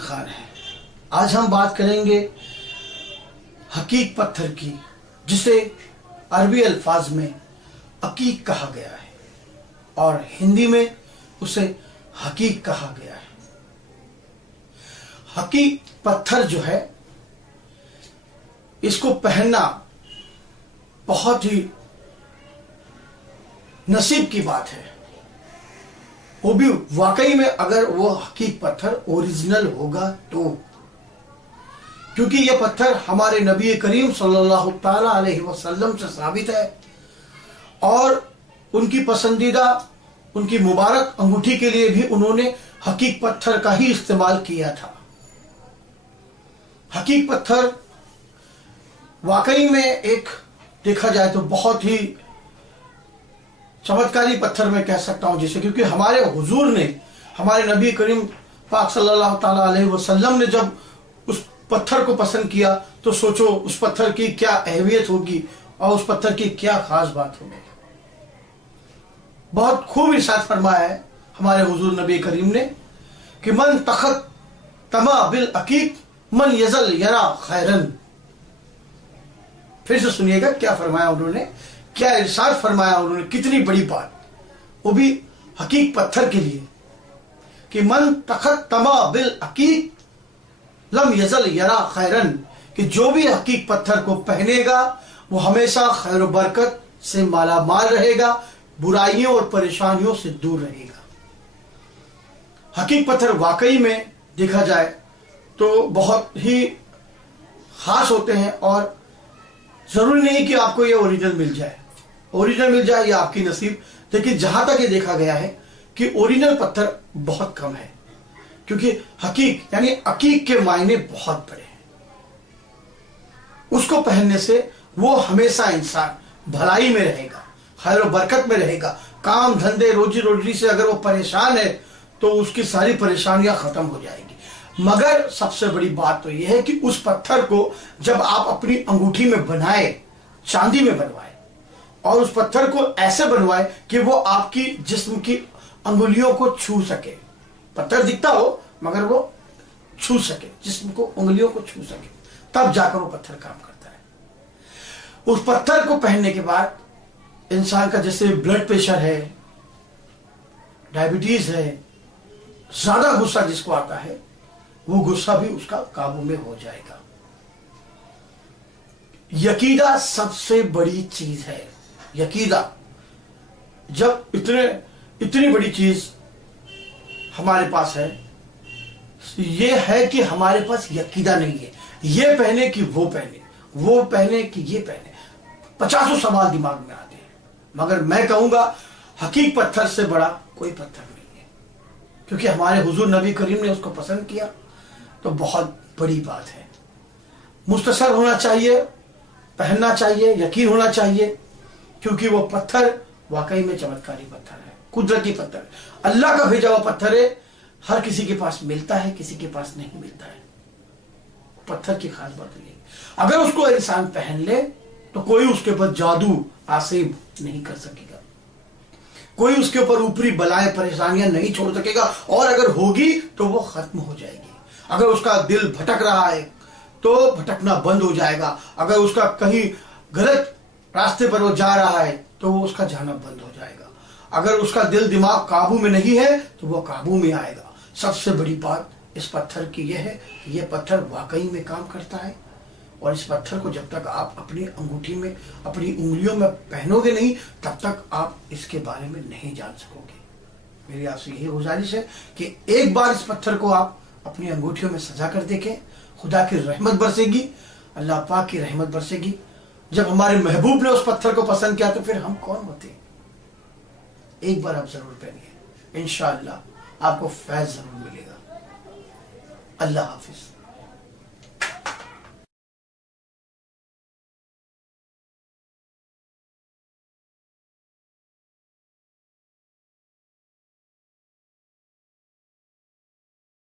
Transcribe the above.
خان ہے۔ آج ہم بات کریں گے حقیق پتھر کی، جسے عربی الفاظ میں عقیق کہا گیا ہے اور ہندی میں اسے حقیق کہا گیا ہے۔ حقیق پتھر جو ہے، اس کو پہننا بہت ہی نصیب کی بات ہے، وہ بھی واقعی میں اگر وہ حقیق پتھر اوریجنل ہوگا تو، کیونکہ یہ پتھر ہمارے نبی کریم صلی اللہ تعالی علیہ وسلم سے ثابت ہے اور ان کی پسندیدہ، ان کی مبارک انگوٹھی کے لیے بھی انہوں نے حقیق پتھر کا ہی استعمال کیا تھا۔ حقیق پتھر واقعی میں ایک دیکھا جائے تو بہت ہی چمتکاری پتھر میں کہہ سکتا ہوں جسے، کیونکہ ہمارے حضور نے، ہمارے نبی کریم پاک صلی اللہ تعالی علیہ وسلم نے جب اس پتھر کو پسند کیا تو سوچو اس پتھر کی کیا اہمیت ہوگی اور اس پتھر کی کیا خاص بات ہوگی۔ بہت خوب ارشاد فرمایا ہے ہمارے حضور نبی کریم نے کہ من تخت تما بالعقیق من یزل یرا خیرن۔ پھر سے سنیے گا کیا فرمایا انہوں نے، کیا ارشاد فرمایا انہوں نے، کتنی بڑی بات، وہ بھی حقیق پتھر کے لیے کہ من تخت تما بالعقیق لم یزل یرا خیرن، کہ جو بھی حقیق پتھر کو پہنے گا وہ ہمیشہ خیر و برکت سے مالا مال رہے گا، برائیوں اور پریشانیوں سے دور رہے گا۔ حقیق پتھر واقعی میں دیکھا جائے تو بہت ہی خاص ہوتے ہیں اور ضروری نہیں کہ آپ کو یہ اوریجنل مل جائے، اوریجنل مل جائے یہ آپ کی نصیب، لیکن جہاں تک یہ دیکھا گیا ہے کہ اوریجنل پتھر بہت کم ہے، کیونکہ حقیق یعنی عقیق کے معنی بہت بڑے ہیں۔ اس کو پہننے سے وہ ہمیشہ انسان بھلائی میں رہے گا، خیر و برکت میں رہے گا، کام دھندے روزی روٹی سے اگر وہ پریشان ہے تو اس کی ساری پریشانیاں ختم ہو جائیں گی۔ مگر سب سے بڑی بات تو یہ ہے کہ اس پتھر کو جب آپ اپنی انگوٹھی میں بنائے، چاندی میں بنوائے، اور اس پتھر کو ایسے بنوائے کہ وہ آپ کی جسم کی انگلیوں کو چھو سکے، پتھر دکھتا ہو مگر وہ چھو سکے، جسم کو انگلیوں کو چھو سکے، تب جا کر وہ پتھر کام کرتا ہے۔ اس پتھر کو پہننے کے بعد انسان کا جیسے بلڈ پریشر ہے، ڈائبٹیز ہے، زیادہ غصہ جس کو آتا ہے وہ غصہ بھی اس کا قابو میں ہو جائے گا۔ یقیدہ سب سے بڑی چیز ہے، یقیدہ۔ جب اتنی بڑی چیز ہمارے پاس ہے، یہ ہے کہ ہمارے پاس یقیدہ نہیں ہے، یہ پہنے کہ وہ پہنے، وہ پہنے کہ یہ پہنے، 50 سوال دماغ میں آتے ہیں، مگر میں کہوں گا حقیق پتھر سے بڑا کوئی پتھر نہیں ہے، کیونکہ ہمارے حضور نبی کریم نے اس کو پسند کیا تو بہت بڑی بات ہے۔ مستشر ہونا چاہیے، پہننا چاہیے، یقین ہونا چاہیے، کیونکہ وہ پتھر واقعی میں چمتکاری پتھر ہے، قدرتی پتھر ہے، اللہ کا بھیجا ہوا پتھر ہے، ہر کسی کے پاس ملتا ہے، کسی کے پاس نہیں ملتا ہے۔ پتھر کی خاص بات یہ ہے اگر اس کو انسان پہن لے تو کوئی اس کے اوپر جادو آسیب نہیں کر سکے گا، کوئی اس کے اوپر اوپری بلائیں پریشانیاں نہیں چھوڑ سکے گا، اور اگر ہوگی تو وہ ختم ہو جائے گی۔ اگر اس کا دل بھٹک رہا ہے تو بھٹکنا بند ہو جائے گا، اگر اس کا کہیں غلط راستے پر وہ جا رہا ہے تو وہ اس کا جانا بند ہو جائے گا، اگر اس کا دل دماغ قابو میں نہیں ہے تو وہ قابو میں آئے گا۔ سب سے بڑی بات اس پتھر کی یہ ہے کہ یہ پتھر واقعی میں کام کرتا ہے، اور اس پتھر کو جب تک آپ اپنی انگوٹھی میں، اپنی انگلیوں میں پہنو گے نہیں، تب تک آپ اس کے بارے میں نہیں جان سکو گے۔ میری آپ سے یہی گزارش ہے کہ ایک بار اس پتھر کو آپ اپنی انگوٹھیوں میں سجا کر دیکھیں، خدا کی رحمت برسے گی، اللہ پاک کی رحمت برسے گی۔ جب ہمارے محبوب نے اس پتھر کو پسند کیا تو پھر ہم کون ہوتے ہیں؟ ایک بار آپ ضرور پہنیے، انشاءاللہ آپ کو فیض ضرور ملے گا۔ اللہ حافظ۔